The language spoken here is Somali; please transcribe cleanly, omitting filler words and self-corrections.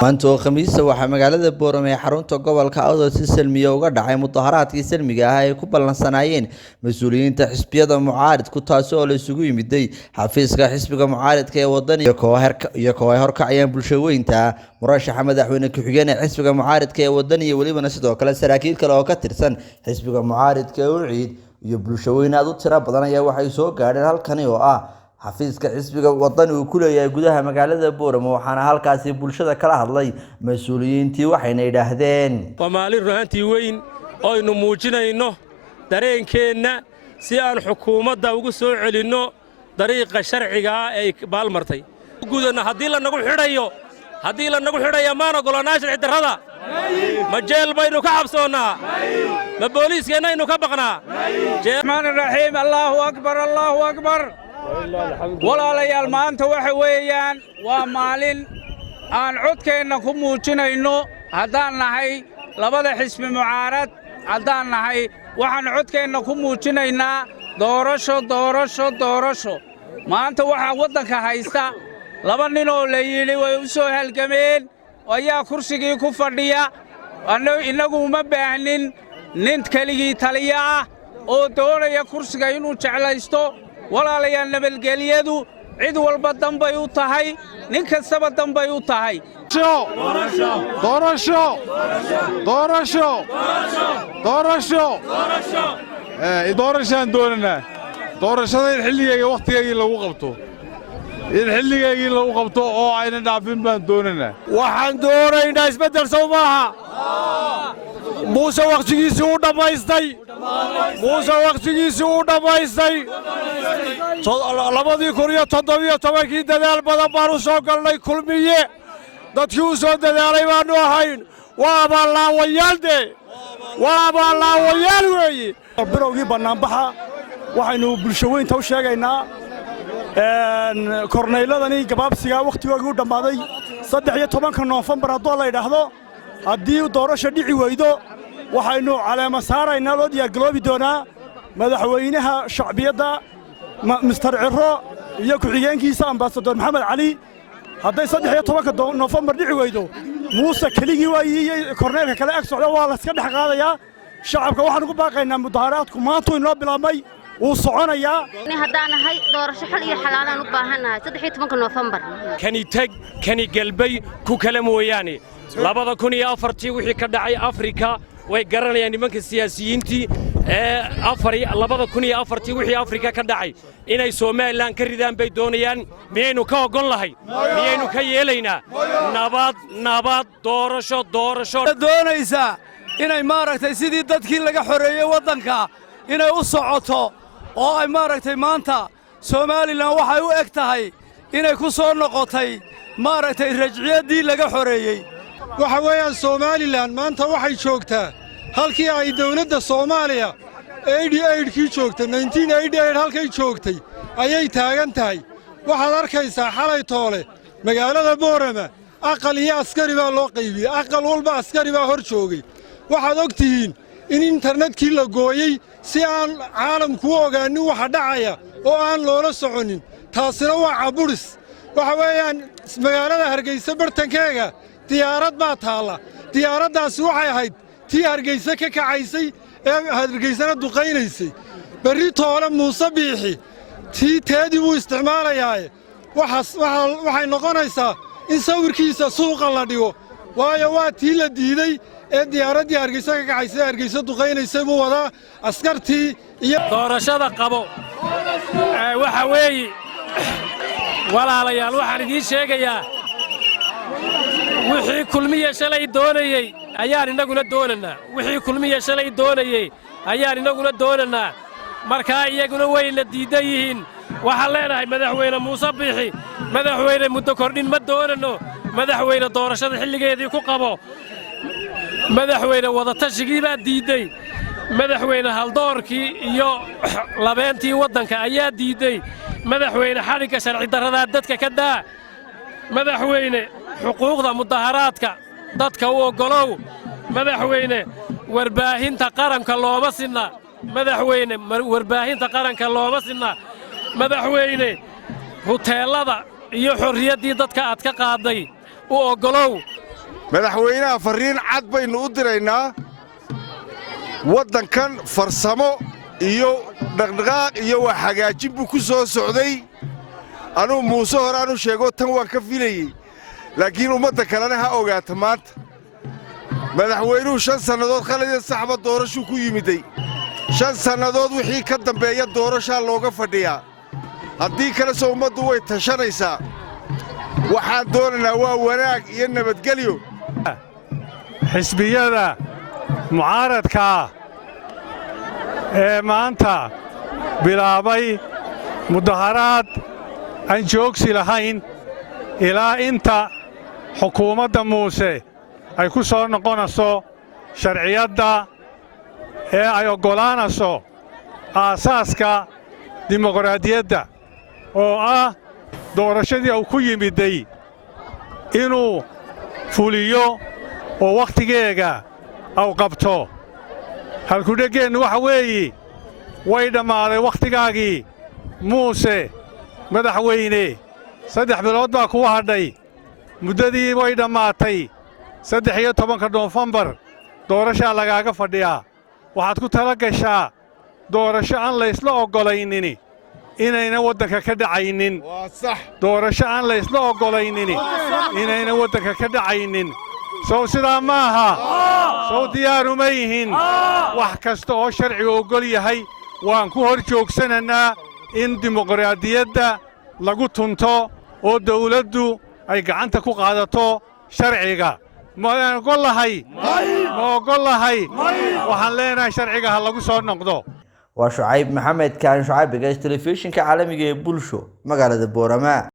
maanta oo khamiista waxaa magaalada Boorame ee xarunta gobolka Awdal si salmiya uga dhacay mudaharaadkii salmiga ah ay ku ballansanaayeen mas'uuliyiinta xisbiyada mucaaradku taas oo la isugu yimiday xafiiska xisbiga mucaaradka ee waddan iyo koox horkacayaan bulshooyinka murashaxa madaxweyne ku-xigeen ee xisbiga mucaaradka ee waddan iyo waliba sidoo kale saraakiil kale oo ka tirsan xisbiga mucaaradka ee UCID iyo bulshooyin aad u tiro badan ayaa waxay soo gaadheen halkani oo ah xafiiska xisbiga waddan uu ku leeyahay gudaha magaalada Boorame waxaana halkaasi bulshada kala hadlay mas'uuliyiintii waxayna yiraahdeen Soomaali runtii weyn oo aynu muujinayno dareenkeena si aan xukuumadda ugu soo celinno dariiqa sharciga ah ee baalmartay gudana haddii la nagu xidhayo maana golonaa sharci darrada ma jeel baynu ka cabsoonaa ma booliiskeena aynu ka baqnaa Rahmaan Rahiim Allahu akbar walaalayaal maanta waxa weeyaan waa maalin aan codkeenna ku muujinayno haddaan nahay labada xisbi mucaarad haddaan nahay waxaan codkeenna ku muujinaynaa doorasho maanta waxaa waddanka haysta laba nin oo la yidhi way u soo halgameen ayaa kursigii ku fadhiya innagu uma baahnin nin keligii taliya ah oo doonaya kursiga inuu jeclaysto walaalayaal nabadgelyadu cid walba danbay u tahay nin kastaba danbay u tahay doorashaan doonanaa doorashada in xilligeega wakhtigeegii lagu qabto oo ayna dhaafin baan doonanaa waxaan doonaynaa isbeddel sow maaha muuse wakhtigiisii u dhammaystay 2017 dadaal badan baan u soo galnay kulmiye dadkii u soo dadaalay baannu ahayn waa abaallaawayaal weeye bilowgii bannaanbaxa waxaynu bulshaweynta u sheegaynaa kornayladani gabaabsiga wakhtigoogii u dhammaaday 13 Noofembar haddoo la yidhaahdo haddii doorasho dhici weydo waxaynu caleema saaraynaa loo diyaargaloobi doonaa madaxweynaha shacbiyadda Mr. Ciro iyo ku-xigeenkiisa ambaasador Maxamed Cali hadday 13 Noofembar dhici weydo muuse keligii waayay korneelka kale ag socda waa la iska dhex qaadayaa shacabka waxaan ugu baaqaynaa mudaharaadku maanta inoo bilaabmay wuu soconayaa haddaan nahay doorasho xal iyo xalaalaan u baahannahay 13 Noofembar kani tag kani galbay ku kala mooyaane 2004 wixii ka dhacay Afrika way garanayaan nimanka siyaasiyiintii ee 2004 wixii Afrika ka dhacay inay Soomaaliland ka ridaan bay doonayaan miyaynu ka ogon lahay miyaynu ka yeelaynaa nabad doorasho doonaysa inay maaragtay sidii dadkii laga xoreeyay waddanka inay u socoto oo ay maaragtay maanta Soomaaliland waxay u eg tahay inay ku soo noqotay maaragtay rajciyaddii laga xoreeyay waxa weeyaan Soomaaliland maanta waxay joogtaa halkii ay dawladda Soomaaliya 88kii joogtay 1988 halkay joogtay ayay taagan tahay waxaad arkaysaa xalay toole magaalada Boorame aqal iyo askari baa loo qaybiyay aqal walba askari baa hor joogay waxaad ogtihiin in internetkii la gooyay si aan caalamku u ogaanin waxa dhacaya oo aan loola soconin taasina waa caburis waxa weeyaan magaalada Hargeysa bartankeega diyaarad baa taala diyaaraddaasi waxay ahayd tii Hargeysa ka kacaysay ee Hargeysana duqaynaysay bari toole Muuse Biixi tii teedii uu isticmaalayaa waxay noqonaysaa in sawirkiisa suuqa la dhigo waayo waa tii la diiday ee diyaaraddii Hargeysa ka kacaysay Hargeysa duqaynaysay buu wadaa askartii iyo doorashada qabo waxa weeye walaalayaal waxaan idiin sheegayaa wixii kulmiye shalay doonayay ayaan inaguna doonanaa markaa iyaguna wayna diidan yihiin waxaan leenahay madaxweyne Muuse Biixi madaxweyne muddo kordhin ma doonano madaxweyne doorashada xilligeedii ku qabo madaxweyne wadatashigai baa diiday madaxweyne haldoorkii iyo labeentii waddanka ayaa diiday madaxweyne xadhigga sharci darrada dadka ka daa madaxweyne xuquuqda mudaharaadka dadka u oggolow madaxweyne warbaahinta qaranka looma sinna madaxweyne warbaahinta qaranka looma sinna madaxweyne huteelada iyo xorriyaddii dadka aad ka qaaday u oggolow madaxweynaha farriin cad baynu u diraynaa waddankan farsamo iyo dhaqdhaqaaq iyo wax hagaajin buu ku soo socday anuu muuse horaan u sheego tan waan ka filayey laakiin ummadda kalena ha ogaata maanta madaxweynuhu 5 sannadood khalid saxba doorasho ku yimiday 5 sannadood wixii ka dambeeya doorasho looga fadhiyaa haddii kale soo ummaddu way tashanaysaa waxaan doonaynaa waa wanaag iyo nabadgelyo xisbiyada mucaaradka ee maanta bilaabay mudaharaad aan joogsi lahayn ilaa inta xukuumadda muuse ay ku soo noqonayso sharciyadda ee ay oggolaanayso aasaaska dimuqraadiyadda oo ah doorashadii uu ku yimiday inuu fuliyo oo wakhtigeega au qabto halkudheggeennu waxa weeye way dhammaaday wakhtigaagii muuse madaxweyne 3 bilood baa kuu hadhay muddadii way dhammaatay 13 noofembar doorashaa lagaaga fadhiyaa waxaad ku tala gashaa doorasho aan laysla oggolaynini inayna waddanka ka dhacaynin doorasho aan laysla oggolaynini inayna waddanka ka dhacaynin sow sidaa ma aha sow diyaaruma yihin wax kasta oo sharcigu oggol yahay waan ku hor joogsanaynaa in dimuqraadiyadda lagu tunto oo dawladdu ay gacanta ku qaadato sharciga ma oggollahay waxaan leenahay sharciga ha lagu soo noqdo waa Shucayb Maxamed kaan Shucayb gays telefishinka caalamiga ee bulsho magaalada Boorama